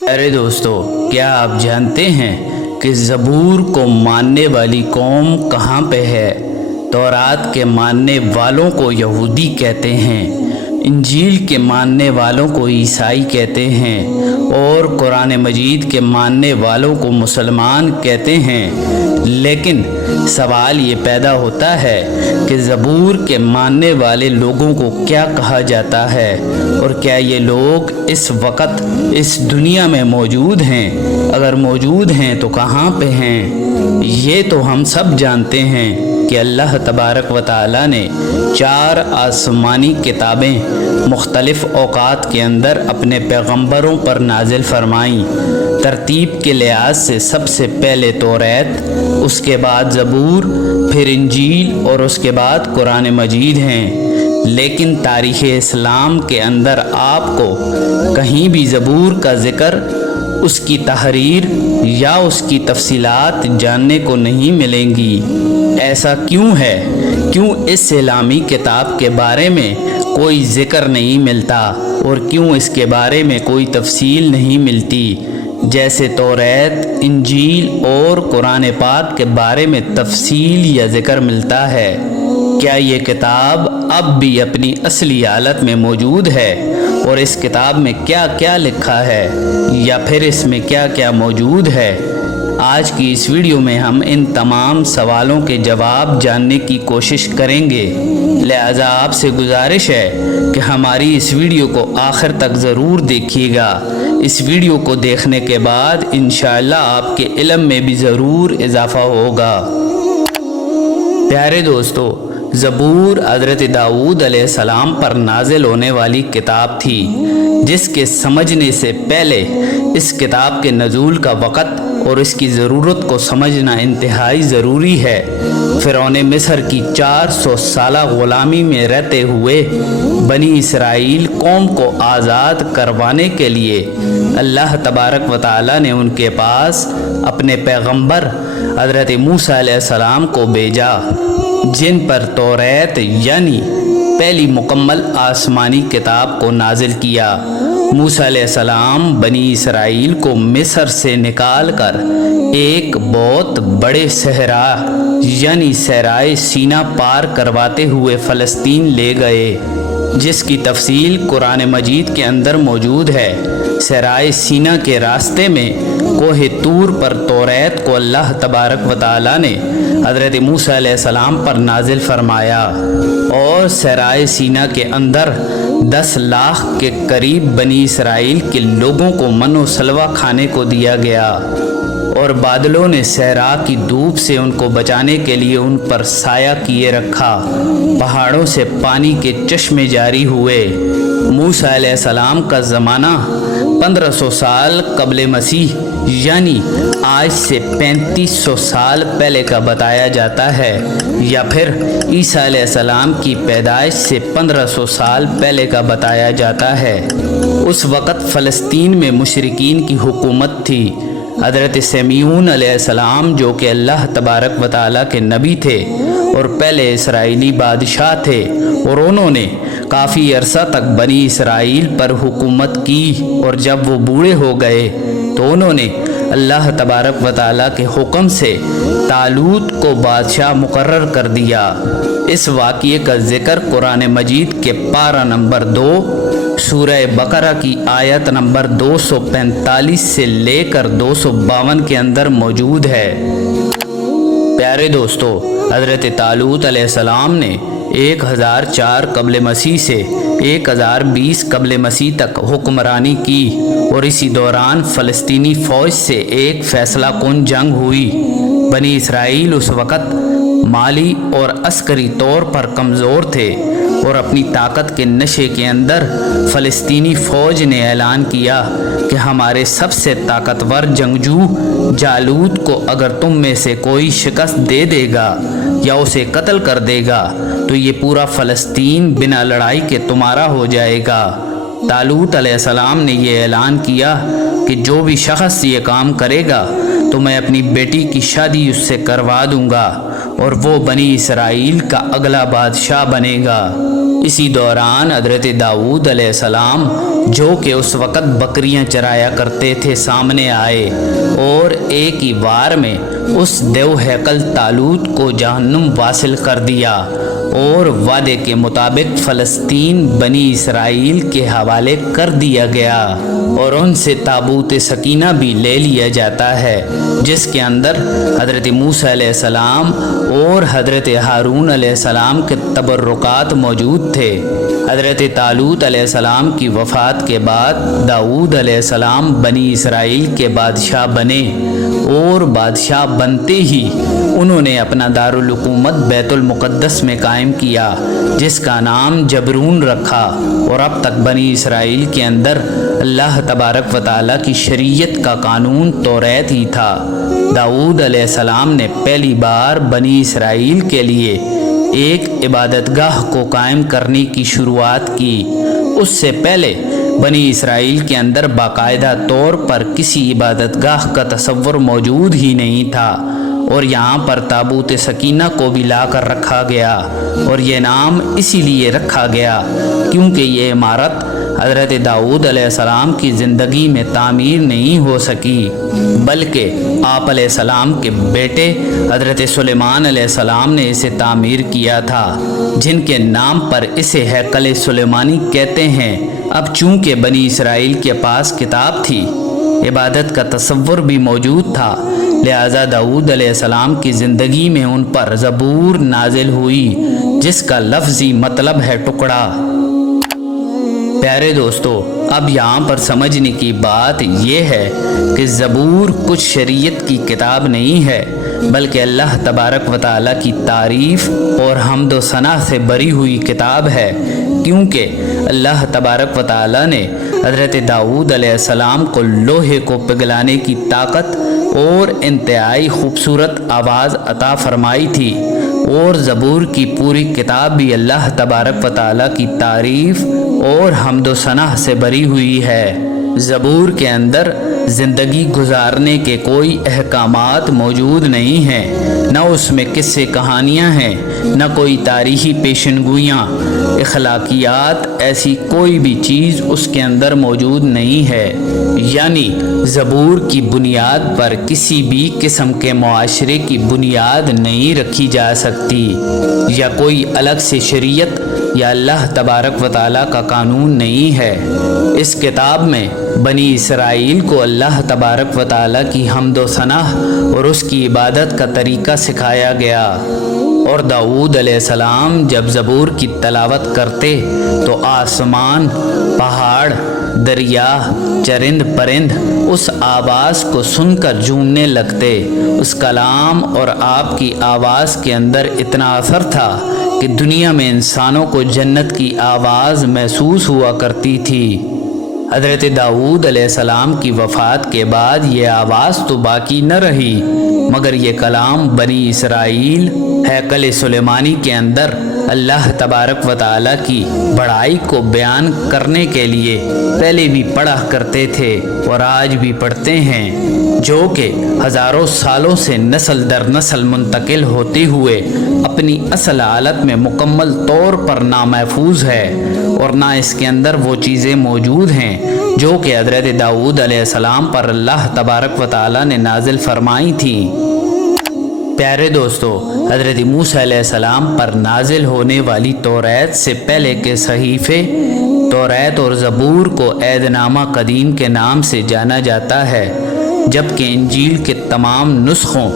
अरे दोस्तों, क्या आप जानते हैं कि ज़बूर को मानने वाली कौम कहाँ पे है? तौरात के मानने वालों को यहूदी कहते हैं, इंजील के मानने वालों को ईसाई कहते हैं और कुरान मजीद के मानने वालों को मुसलमान कहते हैं। लेकिन सवाल ये पैदा होता है कि ज़बूर के मानने वाले लोगों को क्या कहा जाता है और क्या ये लोग इस वक्त इस दुनिया में मौजूद हैं? अगर मौजूद हैं तो कहाँ पे हैं? ये तो हम सब जानते हैं कि अल्लाह तबारक व तआला ने 4 आसमानी किताबें मुख्तलिफ़ औक़ात के अंदर अपने पैगंबरों पर नाजिल फरमाईं। तरतीब के लिहाज से सबसे पहले तौरात, उसके बाद ज़बूर, फिर इंजील और उसके बाद कुरान मजीद हैं। लेकिन तारीख़ इस्लाम के अंदर आपको कहीं भी ज़बूर का ज़िक्र, उसकी तहरीर या उसकी तफसीलात जानने को नहीं मिलेंगी। ऐसा क्यों है? क्यों इस इस्लामी किताब के बारे में कोई ज़िक्र नहीं मिलता और क्यों इसके बारे में कोई तफसील नहीं मिलती? जैसे तौरात, इंजील और कुरान पाक के बारे में तफसील या ज़िक्र मिलता है। क्या ये किताब अब भी अपनी असली हालत में मौजूद है और इस किताब में क्या क्या लिखा है या फिर इसमें क्या क्या मौजूद है? आज की इस वीडियो में हम इन तमाम सवालों के जवाब जानने की कोशिश करेंगे। लिहाजा आपसे गुजारिश है कि हमारी इस वीडियो को आखिर तक ज़रूर देखिएगा। इस वीडियो को देखने के बाद इंशाअल्लाह आपके इल्म में भी ज़रूर इजाफ़ा होगा। प्यारे दोस्तों, ज़बूर हज़रत दाऊद अलैहिस्सलाम पर नाजिल होने वाली किताब थी, जिसके समझने से पहले इस किताब के नज़ूल का वक़्त और इसकी ज़रूरत को समझना इंतहाई ज़रूरी है। फ़िरौन मिस्र की 400 साला ग़ुलामी में रहते हुए बनी इसराइल कौम को आज़ाद करवाने के लिए अल्लाह तबारक व तआला ने उनके पास अपने पैगंबर हज़रत मूसा अलैहिस्सलाम को भेजा, जिन पर तौरात यानी पहली मुकम्मल आसमानी किताब को नाजिल किया। मूसा अलैहिस्सलाम बनी इसराइल को मिस्र से निकाल कर एक बहुत बड़े सहरा यानी सहराए सीना पार करवाते हुए फ़लस्तीन ले गए, जिसकी तफसील कुरान मजीद के अंदर मौजूद है। सहराए सीना के रास्ते में कोहे तूर पर तौरात को अल्लाह तबारक व तआला ने हज़रत मूसा अलैहिस्सलाम पर नाजिल फरमाया और सहराए सीना के अंदर 10 लाख के करीब बनी इसराइल के लोगों को मनो सलवा खाने को दिया गया और बादलों ने सहरा की धूप से उनको बचाने के लिए उन पर साया किए रखा। पहाड़ों से पानी के चश्मे जारी हुए। मूसा अलैहिस्सलाम का ज़माना 1500 साल कबले मसीह यानी आज से 3500 साल पहले का बताया जाता है, या फिर ईसा अलैहिस्सलाम की पैदाइश से 1500 साल पहले का बताया जाता है। उस वक़्त फ़लस्तीन में मुशरिकीन की हुकूमत थी। हज़रत शमूएल अलैहिस्सलाम जो कि अल्लाह तबारक व तआला के नबी थे और पहले इसराइली बादशाह थे, और उन्होंने काफ़ी अरसा तक बनी इसराइल पर हुकूमत की, और जब वो बूढ़े हो गए तो उन्होंने अल्लाह तबारक व तआला के हुक्म से तालूत को बादशाह मुकर्रर कर दिया। इस वाक़ये का ज़िक्र कुरान मजीद के पारा नंबर 2 सूरह बकरा की आयत नंबर 245 से लेकर 252 के अंदर मौजूद है। प्यारे दोस्तों, हज़रत तालूत अलैहिस्सलाम ने 1004 कबल मसीह से 1020 कबल मसीह तक हुक्मरानी की और इसी दौरान फ़लस्तीनी फ़ौज से एक फ़ैसला कुन जंग हुई। बनी इसराइल उस वक़्त माली और अस्करी तौर पर कमज़ोर थे और अपनी ताकत के नशे के अंदर फ़लस्तीनी फ़ौज ने ऐलान किया कि हमारे सबसे ताकतवर जंगजू जालूत को अगर तुम में से कोई शिकस्त दे देगा या उसे कत्ल कर देगा तो ये पूरा फ़लस्तीन बिना लड़ाई के तुम्हारा हो जाएगा। तालूत अलैहिस्सलाम ने ये ऐलान किया कि जो भी शख्स ये काम करेगा तो मैं अपनी बेटी की शादी उससे करवा दूंगा और वो बनी इसराइल का अगला बादशाह बनेगा। इसी दौरान हज़रत दाऊद अलैहिस्सलाम, जो कि उस वक़्त बकरियां चराया करते थे, सामने आए और एक ही वार में उस देव हैकल तालूत को जहन्नुम वासिल कर दिया और वादे के मुताबिक फ़लस्तीन बनी इसराइल के हवाले कर दिया गया और उनसे ताबूत सकीना भी ले लिया जाता है, जिसके अंदर हज़रत मूसा अलैहिस्सलाम और हज़रत हारून अलैहिस्सलाम के तबर्रुकात मौजूद थे। हज़रत तालूत अलैहिस्सलाम की वफ़ात के बाद दाऊद अलैहिस्सलाम बनी इसराइल के बादशाह बने और बादशाह बनते ही उन्होंने अपना दारुल हुकूमत बैतुल मुक़द्दस में कायम किया, जिसका नाम जबरून रखा और अब तक बनी इसराइल के अंदर अल्लाह तबारक व तआला की शरीयत का कानून तौरात ही था। दाऊद अलैहिस्सलाम ने पहली बार बनी इसराइल के लिए एक इबादतगाह को कायम करने की शुरुआत की। उससे पहले बनी इसराइल के अंदर बाकायदा तौर पर किसी इबादतगाह का तसव्वुर मौजूद ही नहीं था और यहाँ पर ताबूत सकीना को भी ला कर रखा गया और ये नाम इसीलिए रखा गया क्योंकि ये इमारत हज़रत दाऊद अलैहिस्सलाम की ज़िंदगी में तामीर नहीं हो सकी, बल्कि आप अलैहिस्सलाम के बेटे हज़रत सुलेमान अलैहिस्सलाम ने इसे तामीर किया था, जिनके नाम पर इसे हैकल सुलेमानी कहते हैं। अब चूँकि बनी इसराइल के पास किताब थी, इबादत का तसव्वुर भी मौजूद था, लिहाजा दाऊद अलैहिस्सलाम की ज़िंदगी में उन पर ज़बूर नाजिल हुई, जिसका लफ्ज़ी मतलब है टुकड़ा। प्यारे दोस्तों, अब यहाँ पर समझने की बात यह है कि ज़बूर कुछ शरीयत की किताब नहीं है, बल्कि अल्लाह तबारक व तआला की तारीफ़ और हम्द व सना से भरी हुई किताब है, क्योंकि अल्लाह तबारक व तआला ने हज़रत दाऊद अलैहिस्सलाम को लोहे को पिघलाने की ताकत और इंतहाई खूबसूरत आवाज़ अता फरमाई थी और ज़बूर की पूरी किताब भी अल्लाह तबारक व तआला की तारीफ़ और हम्द व सना से भरी हुई है। ज़बूर के अंदर ज़िंदगी गुजारने के कोई अहकामात मौजूद नहीं हैं, न उसमें किस्से कहानियाँ हैं, न कोई तारीख़ी पेशनगोइयाँ, इखलाकियात, ऐसी कोई भी चीज़ उसके अंदर मौजूद नहीं है। यानी ज़बूर की बुनियाद पर किसी भी किस्म के मुआशरे की बुनियाद नहीं रखी जा सकती या कोई अलग से शरीयत या अल्लाह तबारक व तआला का कानून नहीं है। इस किताब में बनी इसराइल को अल्लाह तबारक व तआला की हम्द व सनाह और उसकी इबादत का तरीका सिखाया गया और दाऊद अलैहिस्सलाम जब ज़बूर की तलावत करते तो आसमान, पहाड़, दरिया, चरिंद परिंद उस आवाज़ को सुनकर झूमने लगते। उस कलाम और आपकी आवाज़ के अंदर इतना असर था कि दुनिया में इंसानों को जन्नत की आवाज़ महसूस हुआ करती थी। हज़रत दाऊद अलैहिस्सलाम की वफ़ात के बाद ये आवाज़ तो बाकी न रही, मगर ये कलाम बनी इसराइल हैकल सुलेमानी के अंदर अल्लाह तबारक व तआला की बड़ाई को बयान करने के लिए पहले भी पढ़ा करते थे और आज भी पढ़ते हैं, जो कि हज़ारों सालों से नस्ल दर नस्ल मुंतकिल होते हुए अपनी असल हालत में मुकम्मल तौर पर नामहफूज है और ना इसके अंदर वो चीज़ें मौजूद हैं जो कि हज़रत दाऊद अलैहिस्सलाम पर अल्लाह तबारक व तआला ने नाजिल फरमाई थी। प्यारे दोस्तों, हज़रत मूसा अलैहिस्सलाम पर नाजिल होने वाली तौरात से पहले के सहीफ़े तौरात और ज़बूर को ऐदनामा कदीम के नाम से जाना जाता है, जबकि इंजील के तमाम नुस्खों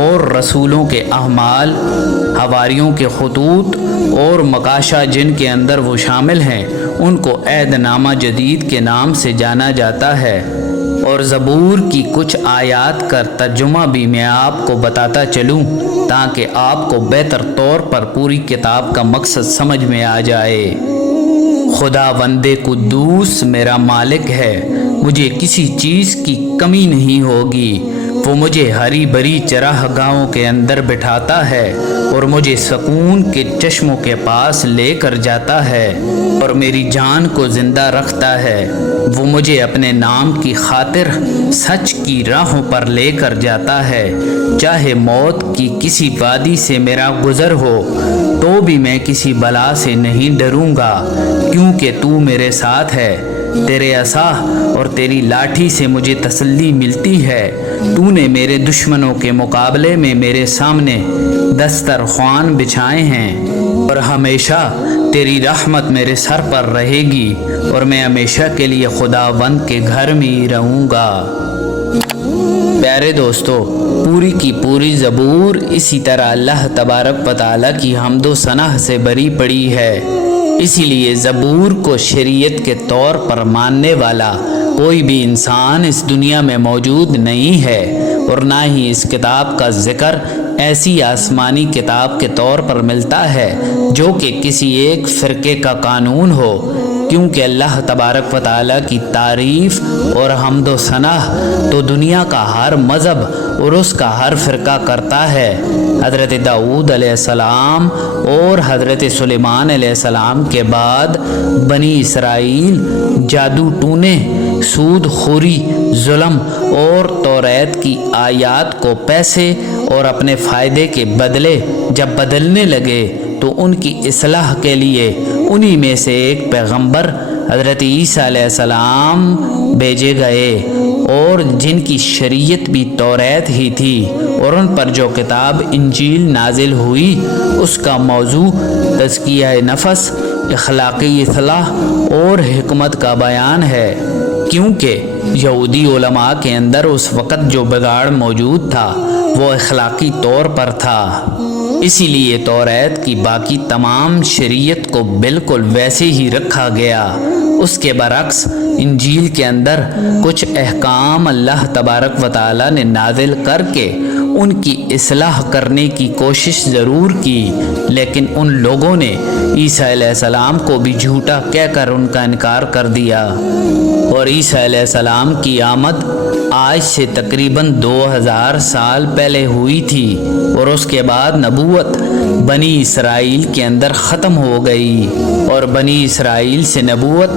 और रसूलों के अहमाल, हवारियों के खतूत और मकाशा जिनके अंदर वो शामिल हैं, उनको ऐदनामा जदीद के नाम से जाना जाता है। और ज़बूर की कुछ आयात का तर्जुमा भी मैं आपको बताता चलूँ ताकि आपको बेहतर तौर पर पूरी किताब का मकसद समझ में आ जाए। खुदा वंदे कुद्दूस मेरा मालिक है, मुझे किसी चीज़ की कमी नहीं होगी। वो मुझे हरी भरी चरागाहों के अंदर बिठाता है और मुझे सुकून के चश्मों के पास लेकर जाता है और मेरी जान को ज़िंदा रखता है। وہ مجھے اپنے نام کی خاطر سچ کی راہوں پر لے کر جاتا ہے۔ چاہے موت کی کسی وادی سے میرا گزر ہو تو بھی میں کسی بلا سے نہیں ڈروں گا، کیونکہ تو میرے ساتھ ہے۔ تیرے عصا اور تیری لاٹھی سے مجھے تسلی ملتی ہے۔ تو نے میرے دشمنوں کے مقابلے میں میرے سامنے دسترخوان بچھائے ہیں، اور ہمیشہ تیری رحمت میرے سر پر رہے گی، اور میں ہمیشہ کے لیے خداوند کے گھر میں ہی رہوں گا۔ پیارے دوستو، پوری کی پوری زبور اسی طرح اللہ تبارک و تعالیٰ کی حمد و ثنا سے بری پڑی ہے۔ اسی لیے زبور کو شریعت کے طور پر ماننے والا کوئی بھی انسان اس دنیا میں موجود نہیں ہے، اور نہ ہی اس کتاب کا ذکر ایسی آسمانی کتاب کے طور پر ملتا ہے جو کہ کسی ایک فرقے کا قانون ہو، کیونکہ اللہ تبارک و تعالیٰ کی تعریف اور حمد و ثنا تو دنیا کا ہر مذہب اور اس کا ہر فرقہ کرتا ہے۔ حضرت داؤد علیہ السلام اور حضرت سلیمان علیہ السلام کے بعد بنی اسرائیل جادو ٹونے، سود خوری، ظلم اور توریت کی آیات کو پیسے اور اپنے فائدے کے بدلے جب بدلنے لگے تو ان کی اصلاح کے لیے انہی میں سے ایک پیغمبر حضرت عیسیٰ علیہ السلام بھیجے گئے، اور جن کی شریعت بھی توریت ہی تھی، اور ان پر جو کتاب انجیل نازل ہوئی اس کا موضوع تزکیہ نفس، اخلاقی اصلاح اور حکمت کا بیان ہے، کیونکہ یہودی علماء کے اندر اس وقت جو بگاڑ موجود تھا وہ اخلاقی طور پر تھا۔ اسی لیے توریت کی باقی تمام شریعت کو بالکل ویسے ہی رکھا گیا۔ اس کے برعکس انجیل کے اندر کچھ احکام اللہ تبارک و تعالیٰ نے نازل کر کے ان کی اصلاح کرنے کی کوشش ضرور کی، لیکن ان لوگوں نے عیسیٰ علیہ السلام کو بھی جھوٹا کہہ کر ان کا انکار کر دیا، اور عیسیٰ علیہ السلام کی آمد آج سے تقریباً 2000 سال پہلے ہوئی تھی، اور اس کے بعد نبوت بنی اسرائیل کے اندر ختم ہو گئی، اور بنی اسرائیل سے نبوت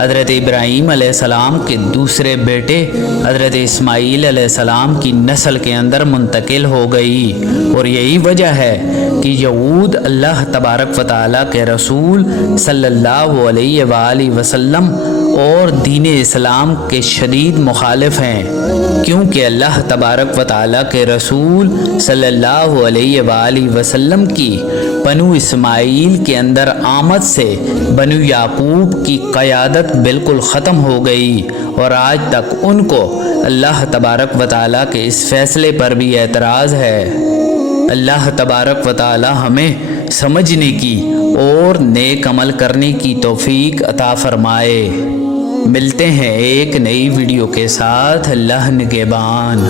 حضرت ابراہیم علیہ السلام کے دوسرے بیٹے حضرت اسماعیل علیہ السلام کی نسل کے اندر منتقل ہو گئی۔ اور یہی وجہ ہے کہ یہود اللہ تبارک و تعالیٰ کے رسول صلی اللہ علیہ وآلہ وسلم اور دین اسلام کے شدید مخالف ہیں، کیونکہ اللہ تبارک و تعالیٰ کے رسول صلی اللہ علیہ وآلہ وسلم کی بنو اسماعیل کے اندر آمد سے بنو یعقوب کی قیادت بالکل ختم ہو گئی، اور آج تک ان کو اللہ تبارک و تعالیٰ کے اس فیصلے پر بھی اعتراض ہے۔ اللہ تبارک و تعالیٰ ہمیں سمجھنے کی اور نیک عمل کرنے کی توفیق عطا فرمائے۔ ملتے ہیں ایک نئی ویڈیو کے ساتھ۔ اللہ نگہبان۔